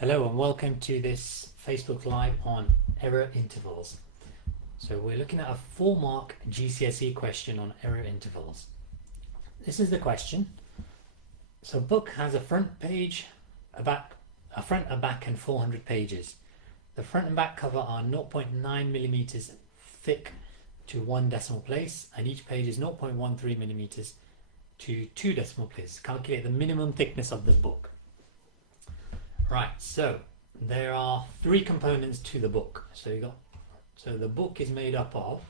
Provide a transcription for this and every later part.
Hello and welcome to this Facebook Live on error intervals. So we're looking at a 4-mark GCSE question on error intervals. This is the question. So a book has a front page, a front, a back and 400 pages. The front and back cover are 0.9 millimeters thick to 1 decimal place, and each page is 0.13 millimeters to 2 decimal places. Calculate the minimum thickness of the book. Right, so there are 3 components to the book. So the book is made up of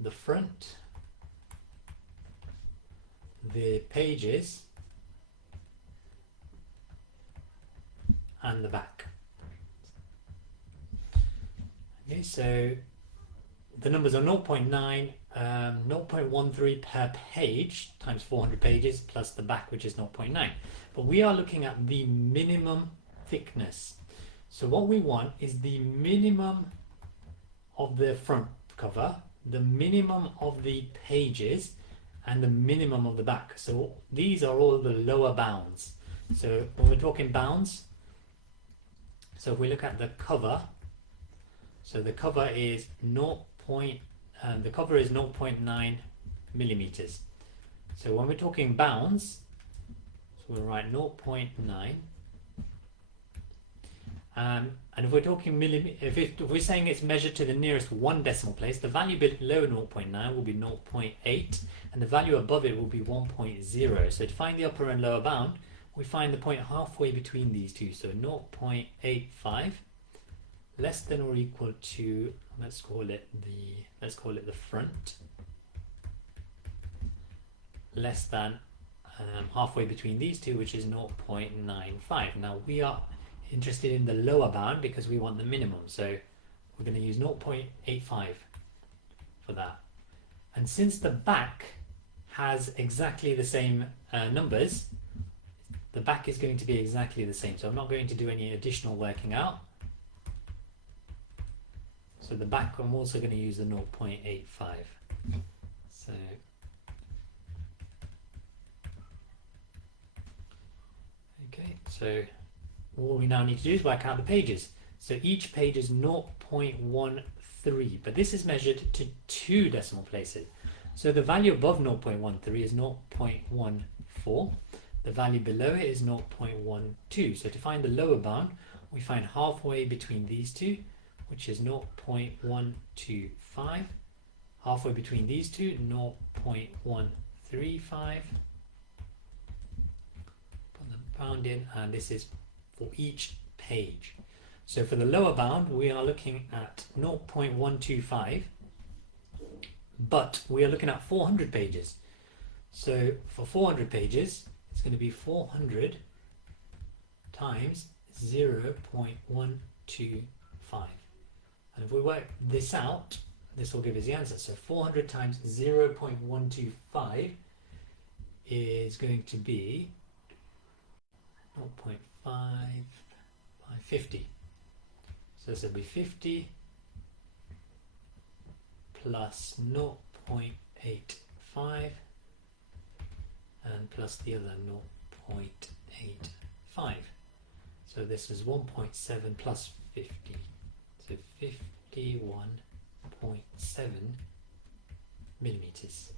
the front, the pages, and the back. Okay, so the numbers are 0.9, 0.13 per page times 400 pages plus the back, which is 0.9. But we are looking at the minimum thickness. So what we want is the minimum of the front cover, the minimum of the pages, and the minimum of the back. So these are all the lower bounds. So when we're talking bounds, so if we look at the cover, so the cover is 0.9 millimeters. So when we're talking bounds, so we'll write 0.9. And if we're talking if we're saying it's measured to the nearest 1 decimal place, the value below 0.9 will be 0.8, and the value above it will be 1.0. So to find the upper and lower bound, we find the point halfway between these two. So 0.85 less than or equal to, let's call it the front, less than halfway between these two, which is 0.95. Now we are interested in the lower bound because we want the minimum, so we're going to use 0.85 for that. And since the back has exactly the same numbers, the back is going to be exactly the same, so I'm not going to do any additional working out. So the back, I'm also going to use the 0.85. So okay, so all we now need to do is work out the pages. So each page is 0.13, but this is measured to 2 decimal places. So the value above 0.13 is 0.14. The value below it is 0.12. So to find the lower bound, we find halfway between these two, which is 0.125. Halfway between these two, 0.135. Put the bound in, and this is for each page. So for the lower bound, we are looking at 0.125, but we are looking at 400 pages. So for 400 pages, it's going to be 400 times 0.125. And if we work this out, this will give us the answer. So 400 times 0.125 is going to be 0.5 by 50. So this will be 50 plus 0.85 and plus the other 0.85. So this is 1.7 plus 50. So 51.7 millimeters.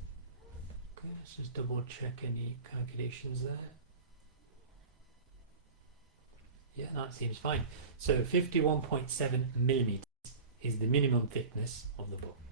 Okay, let's just double check any calculations there. Yeah, that seems fine. So 51.7 millimeters is the minimum thickness of the book.